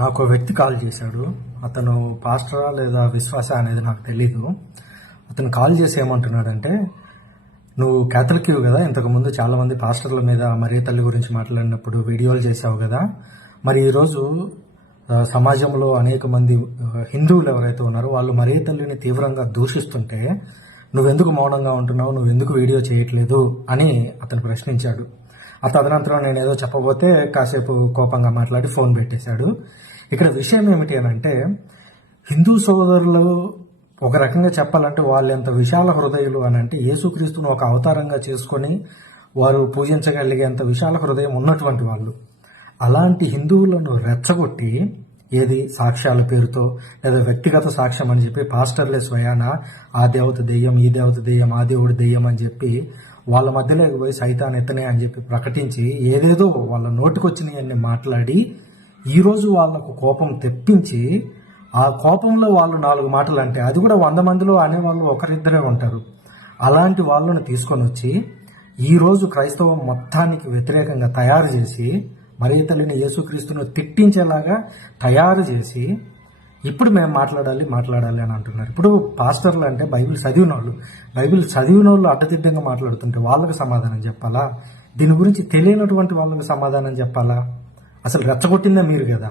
నాకు వ్యక్తి కాల్ చేశాడు. అతను పాస్టరా లేదా విశ్వాస అనేది నాకు తెలీదు. అతను కాల్ చేసి ఏమంటున్నాడంటే, నువ్వు క్యాథలిక్ కదా, ఇంతకుముందు చాలామంది పాస్టర్ల మీద మరియ తల్లి గురించి మాట్లాడినప్పుడు వీడియోలు చేసావు కదా, మరి ఈరోజు సమాజంలో అనేక మంది హిందువులు ఎవరైతే ఉన్నారో వాళ్ళు మరియ తల్లిని తీవ్రంగా దూషిస్తుంటే నువ్వెందుకు మౌనంగా ఉంటున్నావు, నువ్వెందుకు వీడియో చేయట్లేదు అని అతను ప్రశ్నించాడు. ఆ తదనంతరం నేను ఏదో చెప్పబోతే కాసేపు కోపంగా మాట్లాడి ఫోన్ పెట్టేశాడు. ఇక్కడ విషయం ఏమిటి అని అంటే, హిందూ సోదరులు ఒక రకంగా చెప్పాలంటే వాళ్ళు ఎంత విశాల హృదయులు అని అంటే, యేసుక్రీస్తును ఒక అవతారంగా చేసుకొని వారు పూజించగలిగేంత విశాల హృదయం ఉన్నటువంటి వాళ్ళు. అలాంటి హిందువులను రెచ్చగొట్టి ఏది సాక్ష్యాల పేరుతో లేదా వ్యక్తిగత సాక్ష్యం అని చెప్పి పాస్టర్లే స్వయాన ఆ దేవత దెయ్యం, ఈ దేవత దెయ్యం, ఆ దేవుడి దెయ్యం అని చెప్పి వాళ్ళ మధ్యలోకి పోయి సైతాన్ ఎత్తనే అని చెప్పి ప్రకటించి ఏదేదో వాళ్ళ నోటికొచ్చినాయన్ని మాట్లాడి ఈరోజు వాళ్లకు కోపం తెప్పించి ఆ కోపంలో వాళ్ళు 4 మాటలు అంటే అది కూడా 100 మందిలో అనేవాళ్ళు ఒకరిద్దరే ఉంటారు. అలాంటి వాళ్ళను తీసుకొని వచ్చి ఈరోజు క్రైస్తవం మొత్తానికి వ్యతిరేకంగా తయారు చేసి మరియ తల్లిని యేసుక్రీస్తును తిట్టించేలాగా తయారు చేసి ఇప్పుడు మేము మాట్లాడాలి అని అంటున్నారు. ఇప్పుడు పాస్టర్లు అంటే బైబిల్ చదివిన వాళ్ళు అడ్డదిడ్డంగా మాట్లాడుతుంటే వాళ్ళకి సమాధానం చెప్పాలా? దీని గురించి తెలియనటువంటి వాళ్ళకి సమాధానం చెప్పాలా? అసలు రెచ్చగొట్టిందే మీరు కదా.